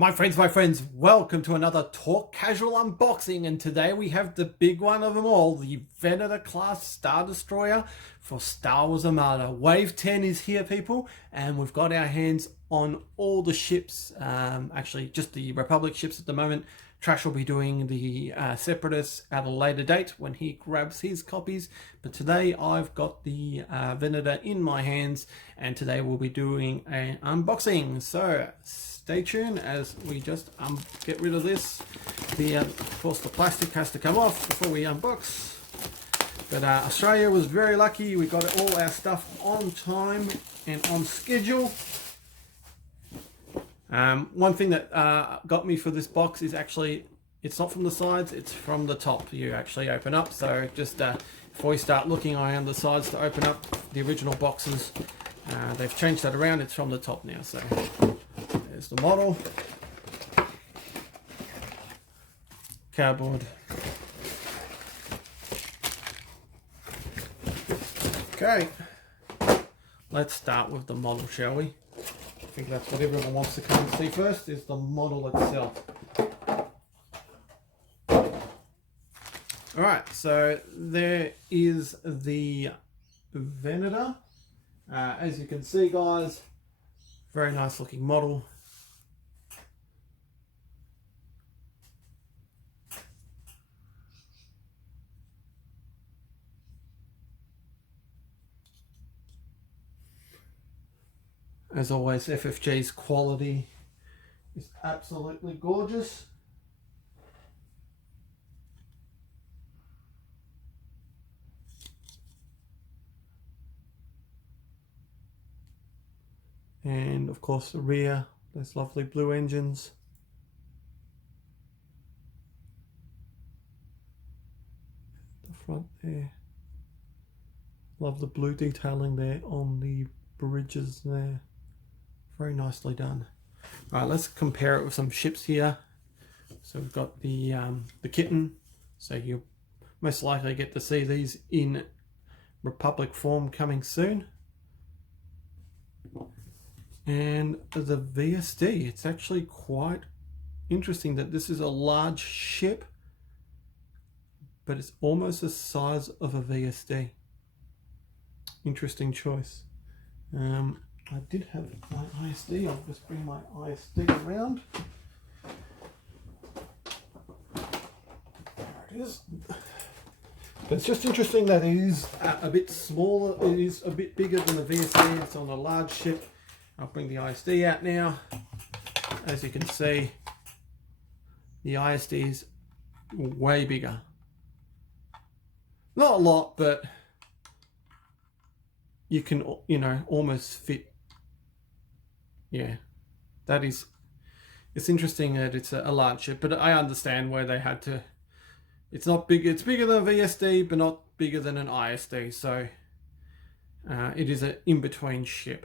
My friends, welcome to another Talk Casual unboxing, and today we have the big one of them all, the Venator-class Star Destroyer for Star Wars Armada. Wave 10 is here, people, and we've got our hands on all the ships, actually just the Republic ships at the moment. Trash will be doing the Separatists at a later date when he grabs his copies, but today I've got the Venator in my hands, and today we'll be doing an unboxing. So stay tuned as we just get rid of this. Of course, the plastic has to come off before we unbox. But Australia was very lucky. We got all our stuff on time and on schedule. One thing that got me for this box is actually, it's not from the sides, it's from the top. You actually open up. So just before we start looking around the sides to open up the original boxes, they've changed that around. It's from the top now. So there's the model, cardboard. Okay, let's start with the model, shall we? I think that's what everyone wants to come and see first, is the model itself. Alright, so there is the Venator. As you can see, guys, very nice looking model. As always, FFG's quality is absolutely gorgeous. And of course the rear, those lovely blue engines. The front there. Love the blue detailing there on the bridges there. Very nicely done. All right, let's compare it with some ships here. So we've got the kitten. So you'll most likely get to see these in Republic form coming soon. And the VSD, it's actually quite interesting that this is a large ship, but it's almost the size of a VSD. Interesting choice. I did have my ISD. I'll just bring my ISD around. There it is. But it's just interesting that it is a bit smaller. It is a bit bigger than the VSD. It's on a large ship. I'll bring the ISD out now. As you can see, the ISD is way bigger. Not a lot, but you can, almost fit. Yeah, that is, it's interesting that it's a large ship, but I understand where they had to, it's not big, it's bigger than a VSD, but not bigger than an ISD, so it is an in-between ship,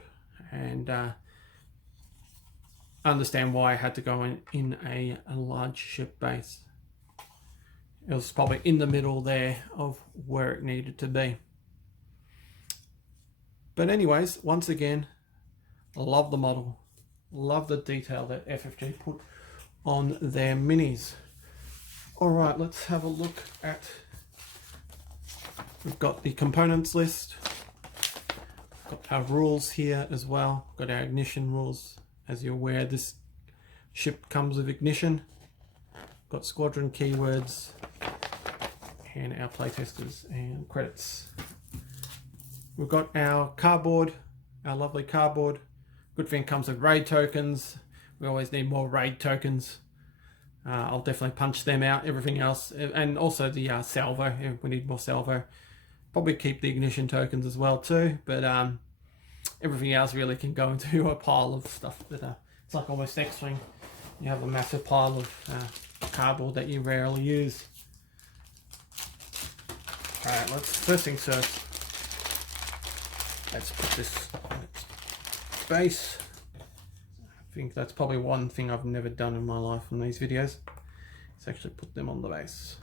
and I understand why I had to go in a large ship base. It was probably in the middle there of where it needed to be. But anyways, once again, I love the model, love the detail that FFG put on their minis. All right, let's have a look at, we've got the components list, got our rules here as well, got our ignition rules. As you're aware, this ship comes with ignition, got squadron keywords, and our playtesters and credits. We've got our cardboard, our lovely cardboard. Good thing it comes with raid tokens. We always need more raid tokens. I'll definitely punch them out. Everything else, and also the salvo, if we need more salvo. Probably keep the ignition tokens as well too, but everything else really can go into a pile of stuff. But it's like almost X-Wing. You have a massive pile of cardboard that you rarely use. Alright, first things first. Let's put this on its base. I think that's probably one thing I've never done in my life in these videos. Let's actually put them on the base.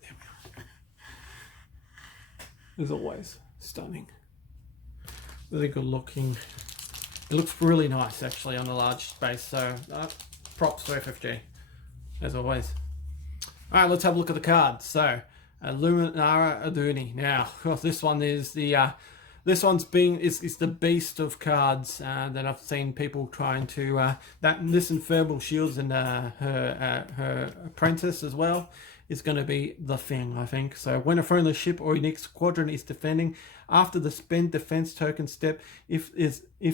There we are. As always, stunning. Really good looking. It looks really nice actually on a large base, so props to FFG as always. Alright, let's have a look at the cards. So Luminara Unduli. Now this one is the this one's is the beast of cards that I've seen people trying to this Infernal Shields and her apprentice as well is going to be the thing, I think. So when a friendly ship or unique squadron is defending, after the spend defense token step, if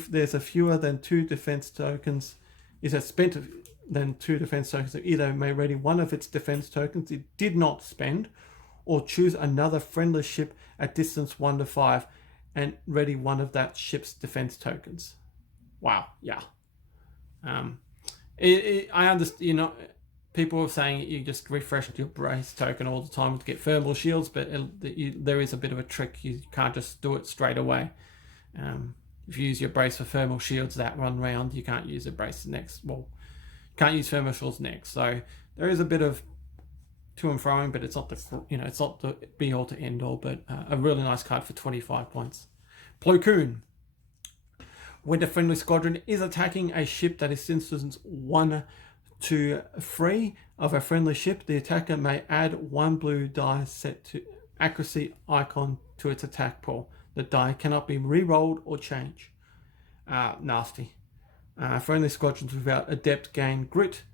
there's a fewer than 2 defense tokens, spent than 2 defense tokens, it either may ready one of its defense tokens it did not spend, or choose another friendly ship at distance 1 to 5 and ready one of that ship's defense tokens. Wow, yeah. I understand, people are saying you just refresh your brace token all the time to get thermal shields, but there is a bit of a trick. You can't just do it straight away. If you use your brace for thermal shields that run round, you can't use a brace next. Well, can't use thermal shields next. So there is a bit of to and froing, but it's not it's not the be all to end all. But a really nice card for 25 points. Plo Koon. When a friendly squadron is attacking a ship that is distance 1 to 3 of a friendly ship, the attacker may add 1 blue die set to accuracy icon to its attack pool. The die cannot be re-rolled or changed. Nasty. Friendly squadrons without adept gain grit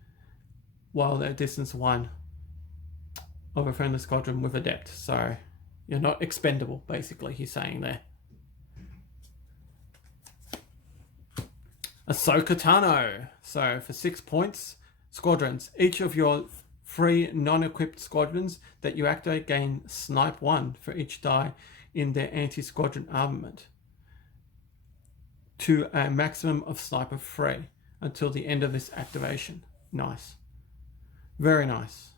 while they're distance 1 of a friendly squadron with adept. So you're not expendable, basically, he's saying there. Ahsoka Tano. So for 6 points, squadrons. Each of your 3 non-equipped squadrons that you activate gain snipe 1 for each die in their anti-squadron armament, to a maximum of sniper 3 until the end of this activation. Nice. Very nice.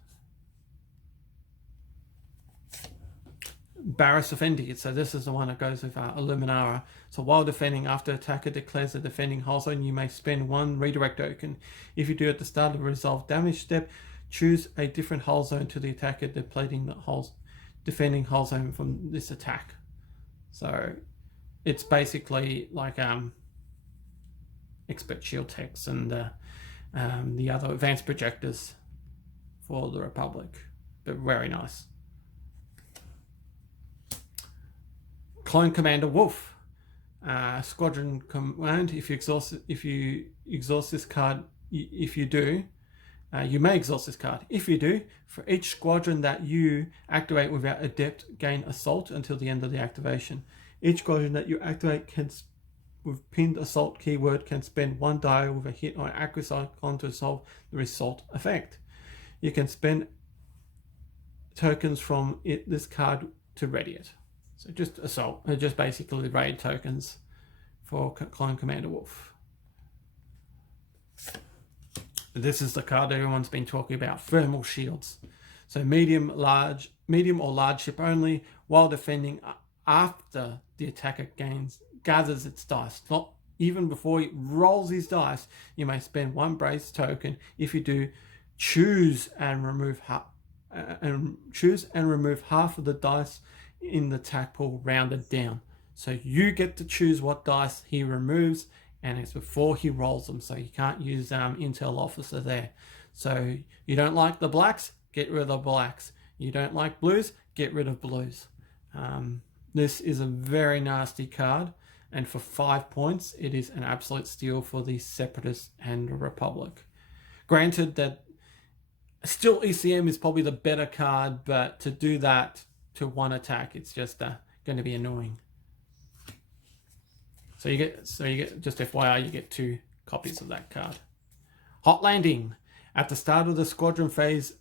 Barriss Offendi. So this is the one that goes with Luminara. So while defending, after attacker declares a defending hull zone, you may spend 1 redirect token. If you do at the start of the resolve damage step, choose a different hull zone to the attacker depleting the defending hull zone from this attack. So it's basically like expert shield techs and the other advanced projectors for the Republic, but very nice. Clone Commander Wolf. Squadron command. If you exhaust this card, if you do, you may exhaust this card. If you do, for each squadron that you activate without adept, gain assault until the end of the activation. Each squadron that you activate with pinned assault keyword can spend 1 die with a hit or accuracy icon to solve the assault effect. You can spend tokens from this card to ready it. So just assault, just basically raid tokens for Clone Commander Wolf. This is the card everyone's been talking about, thermal shields. So medium or large ship only, while defending after the attacker gathers its dice. Not even before he rolls his dice, you may spend 1 brace token. If you do, choose and remove half of the dice in the attack pool rounded down. So you get to choose what dice he removes, and it's before he rolls them, so you can't use Intel Officer there. So you don't like the blacks, get rid of the blacks. You don't like blues, get rid of blues. This is a very nasty card, and for 5 points, it is an absolute steal for the Separatists and the Republic. Granted that still ECM is probably the better card, but to do that to 1 attack, it's just going to be annoying. So you get just FYI, you get 2 copies of that card. Hot Landing. At the start of the squadron phase,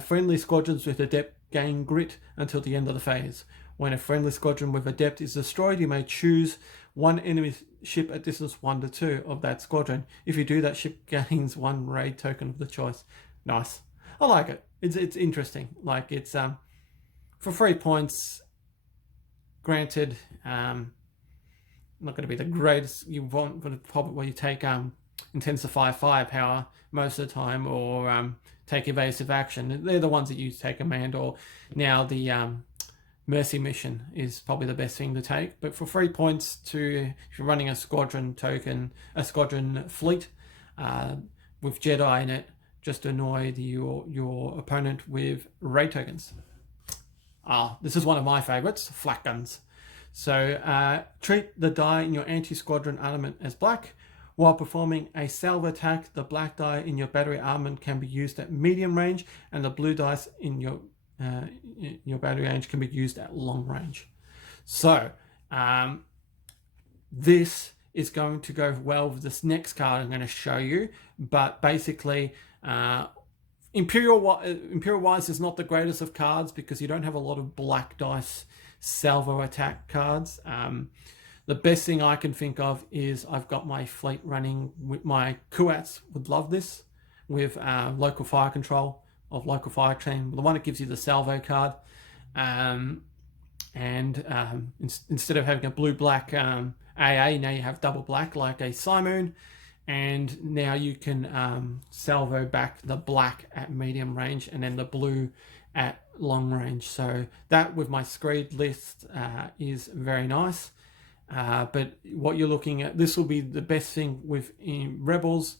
friendly squadrons with adept gain grit until the end of the phase. When a friendly squadron with adept is destroyed, you may choose 1 enemy ship at distance 1 to 2 of that squadron. If you do, that ship gains 1 raid token of the choice. Nice. I like it. It's interesting. Like, it's for 3 points. Granted, not going to be the greatest you want, but probably where you take intensify firepower most of the time, or take evasive action. They're the ones that you take command, or now the Mercy Mission is probably the best thing to take. But for 3 points to, if you're running a squadron token, a squadron fleet with Jedi in it, just annoy your opponent with ray tokens. This is one of my favorites, flak guns. So treat the die in your anti-squadron armament as black. While performing a salvo attack, the black die in your battery armament can be used at medium range, and the blue dice in your battery range can be used at long range. So this is going to go well with this next card I'm going to show you. But basically, Imperial wise is not the greatest of cards because you don't have a lot of black dice salvo attack cards. The best thing I can think of is I've got my fleet running with my Kuats, would love this, with local fire control of local fire train, the one that gives you the salvo card. Instead of having a blue-black AA, now you have double black like a Simoon, and now you can salvo back the black at medium range and then the blue at long range. So that with my screed list is very nice. But what you're looking at, this will be the best thing with Rebels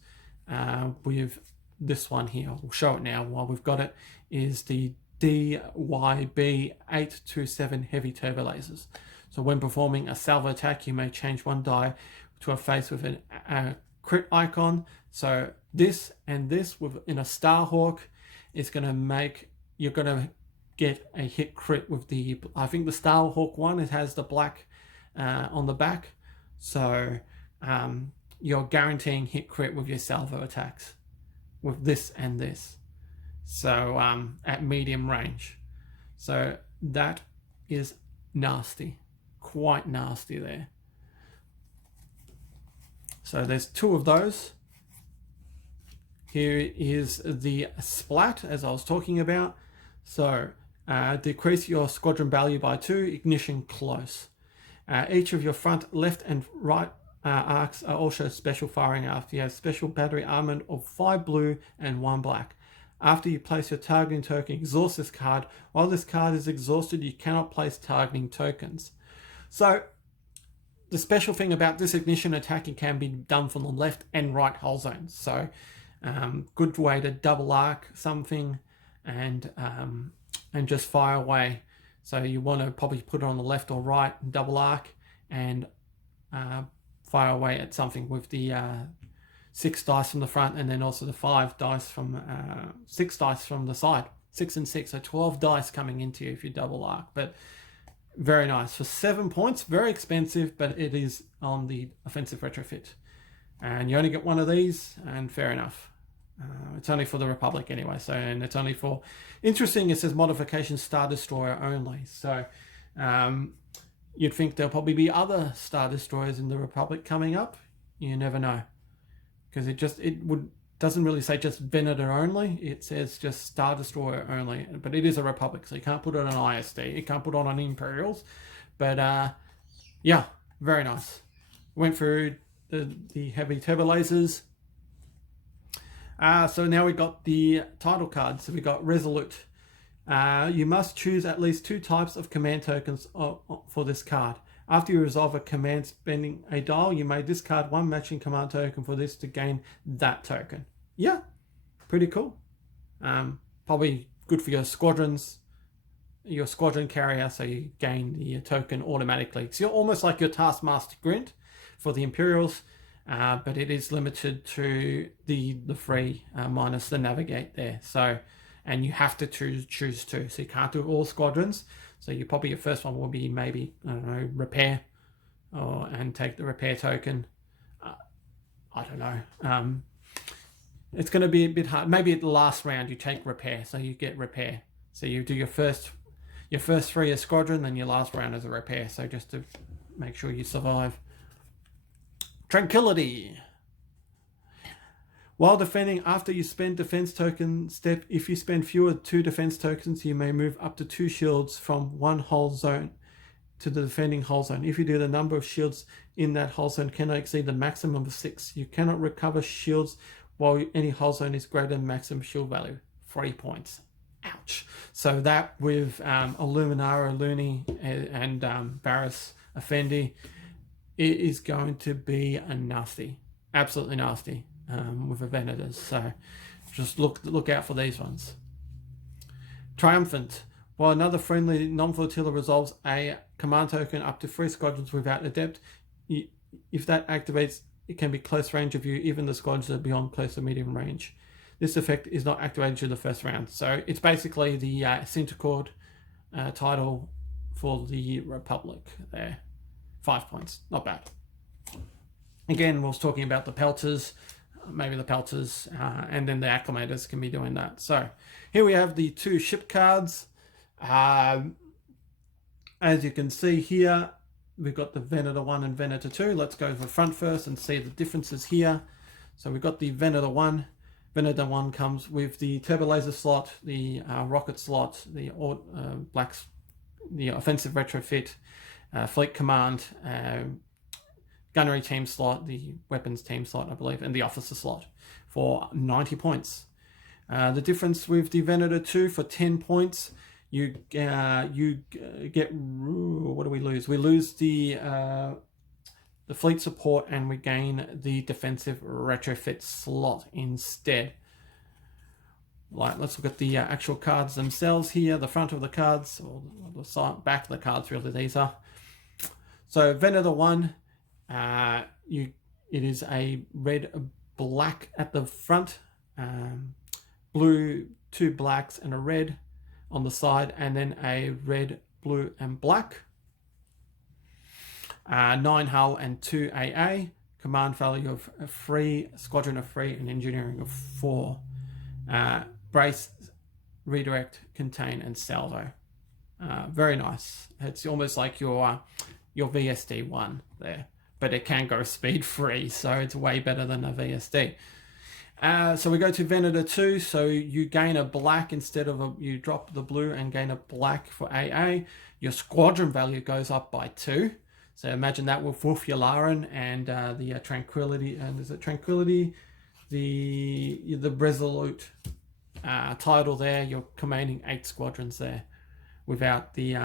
with this one here. We'll show it now while we've got it, is the DYB 827 heavy turbo lasers. So when performing a salvo attack, you may change one die to a face with a crit icon. So this and this in a Starhawk is going to make, you're going to get a hit crit with the, I think the Starhawk one, it has the black on the back. So you're guaranteeing hit crit with your salvo attacks with this and this. So at medium range. So that is nasty, quite nasty there. So there's two of those. Here is the splat, as I was talking about. So decrease your squadron value by 2, ignition close. Each of your front, left and right arcs are also special firing after you have special battery armament of 5 blue and 1 black. After you place your targeting token, exhaust this card. While this card is exhausted, you cannot place targeting tokens. So the special thing about this ignition attacking can be done from the left and right hull zones. So good way to double arc something and just fire away. So you want to probably put it on the left or right, double arc, and fire away at something with the 6 dice from the front, and then also the 5 dice from 6 dice from the side. 6 and 6, so 12 dice coming into you if you double arc. But very nice for 7 points. Very expensive, but it is on the offensive retrofit, and you only get one of these, and fair enough. It's only for the Republic anyway, so, and it's only for, interesting, it says modification Star Destroyer only. So you'd think there'll probably be other Star Destroyers in the Republic coming up. You never know, because doesn't really say just Venator only. It says just Star Destroyer only, but it is a Republic, so you can't put it on ISD, you can't put it on Imperials. But yeah, very nice. Went through the heavy turbo lasers. So now we got the title card. So we got Resolute. You must choose at least 2 types of command tokens for this card. After you resolve a command spending a dial, you may discard 1 matching command token for this to gain that token. Yeah, pretty cool. Probably good for your squadrons, your squadron carrier, so you gain the token automatically. So you're almost like your Taskmaster Grint for the Imperials. But it is limited to the free minus the navigate there. So, and you have to choose 2. So you can't do all squadrons. So you probably, your first one will be maybe, I don't know, repair, and take the repair token. I don't know. It's going to be a bit hard. Maybe at the last round you take repair, so you get repair. So you do your first 3 as squadron, then your last round as a repair. So just to make sure you survive. Tranquility. While defending, after you spend defense token step, if you spend fewer 2 defense tokens, you may move up to 2 shields from one hull zone to the defending hull zone. If you do, the number of shields in that hull zone cannot exceed the maximum of 6. You cannot recover shields while any hull zone is greater than maximum shield value. 3 points. ouch. So that with a Luminara Unduli and Barriss Effendi, it is going to be a nasty, absolutely nasty with the Venators. So just look out for these ones. Triumphant. While another friendly non-flotilla resolves a command token up to 3 squadrons without adept, if that activates, it can be close range of you, even the squadrons that are beyond close or medium range. This effect is not activated during the first round. So it's basically the Centaucord title for the Republic there. 5 points, not bad. Again, we was talking about the pelters, maybe the pelters, and then the acclimators can be doing that. So here we have the 2 ship cards. As you can see here, we've got the Venator 1 and Venator 2. Let's go to the front first and see the differences here. So we've got the Venator 1. Venator 1 comes with the turbo laser slot, the rocket slot, the offensive retrofit, fleet command, gunnery team slot, the weapons team slot, I believe, and the officer slot for 90 points. The difference with the Venator 2 for 10 points, you get, what do we lose? We lose the fleet support, and we gain the defensive retrofit slot instead. Right, let's look at the actual cards themselves here. The front of the cards, or the side, back of the cards, really, these are. So Venator 1, it is a red, black at the front, blue, 2 blacks and a red on the side, and then a red, blue and black. 9 hull and 2 AA. Command value of 3, squadron of 3, and engineering of 4. Brace, redirect, contain, and salvo. Very nice. It's almost like your VSD 1 there, but it can go speed 3, so it's way better than a VSD. So we go to Venator 2, so you gain a black instead of you drop the blue and gain a black for AA. Your squadron value goes up by 2. So imagine that with Wolf Yularen and the Tranquility, and is it Tranquility? The Resolute title there, you're commanding 8 squadrons there without the,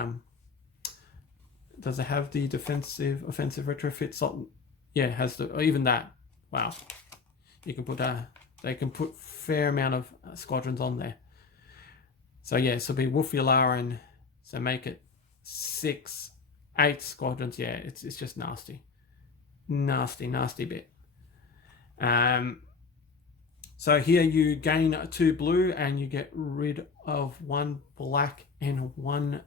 does it have the offensive retrofit slot? Yeah, it has even that. Wow. You can put, they can put fair amount of squadrons on there. So yeah, so be Wolf Yularen, so make it 8 squadrons. Yeah, it's just nasty bit. So here you gain 2 blue and you get rid of 1 black and 1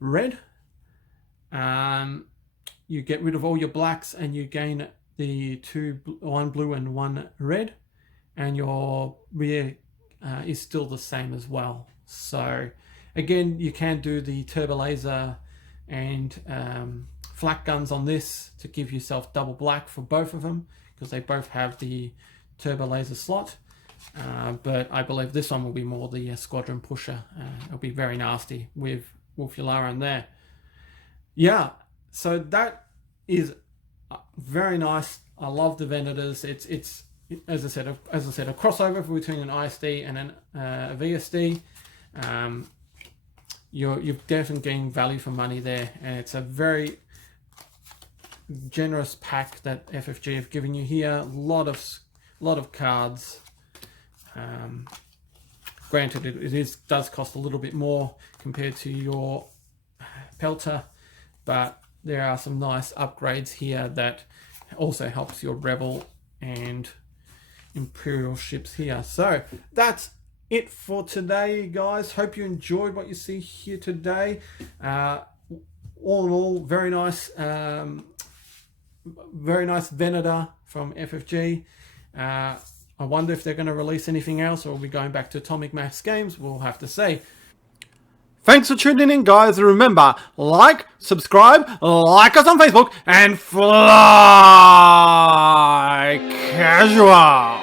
red. You get rid of all your blacks and you gain the 1 blue and 1 red, and your rear is still the same as well. So again, you can do the turbo laser and flak guns on this to give yourself double black for both of them, because they both have the turbo laser slot. But I believe this one will be more the squadron pusher. It'll be very nasty with Wolf Yularen there. Yeah, so that is very nice. I love the Venators. It's as I said a crossover between an ISD and a VSD. You've definitely gained value for money there, and it's a very generous pack that FFG have given you here. A lot of cards. Granted, it does cost a little bit more compared to your Pelter, but there are some nice upgrades here that also helps your Rebel and Imperial ships here. So that's it for today, guys. Hope you enjoyed what you see here today. All in all, very nice Venator from FFG. I wonder if they're going to release anything else, or will we going back to Atomic Mass games? We'll have to see. Thanks for tuning in, guys. Remember, like, subscribe, like us on Facebook, and fly casual.